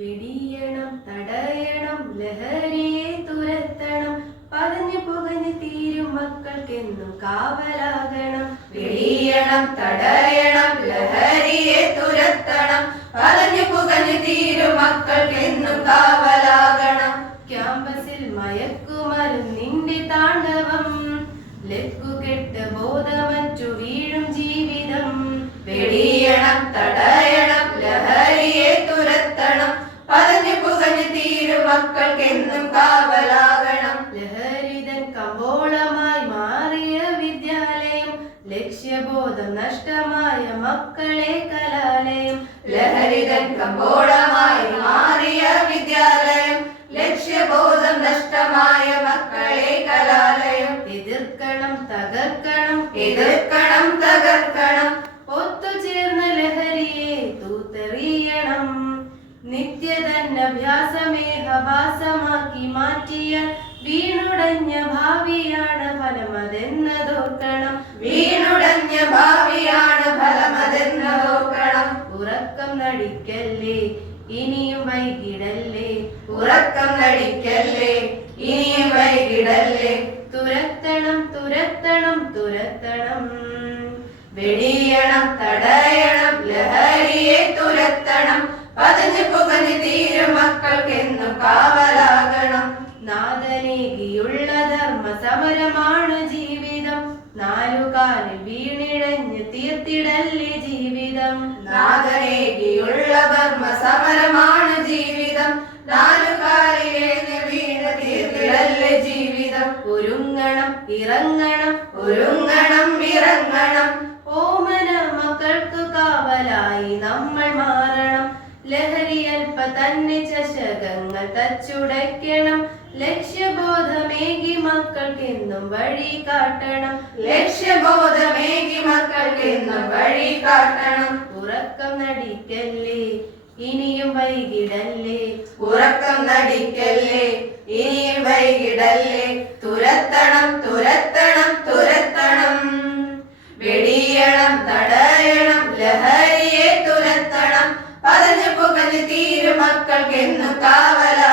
വെടിയണം തടയണം ലഹരിയെ തുരത്തണം പതഞ്ഞു പുകഞ്ഞു തീരും മക്കൾക്കെന്നും കാവലാകണം. വെടിയണം തടയണം ലഹരിയെ തുരത്തണം പതഞ്ഞു പുകഞ്ഞു തീരും മക്കൾക്കെന്നും കാവലാകണം. ക്യാമ്പസിൽ മയക്കുമരുന്നിന്റെ താണ്ഡവം ലക്കുകെട്ട് ബോധമറ്റു വീഴും ജീവിതം. വെടിയണം തടയണം ലഹരിയെ തുരത്തണം പതഞ്ഞു പുകഞ്ഞു തീരും മക്കൾക്കെന്നും കാവലാകണം. ലഹരിതൻ കമ്പോളമായി മാറിയ വിദ്യാലയം ലക്ഷ്യബോധം നഷ്ടമായ മക്കളെ കലാലയം. ലഹരിതൻ കമ്പോളമായി മാറിയ വിദ്യാലയം ലക്ഷ്യബോധം നഷ്ടമായ മക്കളെ കലാലയം. എതിർക്കണം തകർക്കണം എതിർക്കണം തകർക്കണം ഒത്തുചേർന്ന ലഹരിയെ തൂത്തെറിയണം. നിത്യതന്നഭ്യാസമേഹഭാസമാക്കി മാറ്റിയ വീണുടഞ്ഞ ഭാവിയാണ് ഫലമതെന്നതോർക്കണം. വീണുടഞ്ഞ ഭാവിയാണ് ഫലമതെന്നതോർക്കണം. ഉറക്കം നടിക്കല്ലേ ഇനിയും വൈകിടല്ലേ, ഉറക്കം നടിക്കല്ലേ ഇനിയും വൈകിടല്ലേ. തുരത്തണം തുരത്തണം തുരത്തണം. വെടിയണം തടയണം ലഹരിയെ തുരത്തണം പതഞ്ഞു പുകഞ്ഞു തീരും മക്കൾക്കെന്നും കാവലാകണം. നാദനേകിയുള്ള ധർമ്മ സമരമാണ് ജീവിതം, നാലുകാലിൽ വീണിഴഞ്ഞ് തീർത്തിടല്ലേ ജീവിതം. നാദനേകിയുള്ള ധർമ്മ സമരമാണ് ജീവിതം, നാലുകാലിലേന്ന് വീണ് തീർത്തിടല്ലേ ജീവിതം. ഒരുങ്ങണം ഇറങ്ങണം ഒരുങ്ങണം ഇറങ്ങണം ഓമന മക്കൾക്കു കാവലായി നമ്മൾ മാറണം. ലഹരി അല്പ തന്നെ ചഷകങ്ങൾ തച്ചുടയ്ക്കണം. ലക്ഷ്യബോധമേകി മക്കൾക്കെന്നും വഴി കാട്ടണം. ലക്ഷ്യബോധമേകി മക്കൾക്കെന്നും വഴി കാട്ടണം. ഉറക്കം നടിക്കല്ലേ ഇനിയും വൈകിടല്ലേ, ഉറക്കം നടിക്കല്ലേ ഇനിയും വൈകിടല്ലേ. തുരത്തണം തുരത്തണം തുരത്തണം. വെടിയണം തടയണം ലഹരിയെ തുരത്തണം പതഞ്ഞു പുകഞ്ഞു തീരും മക്കൾക്കെന്നും കാവലാ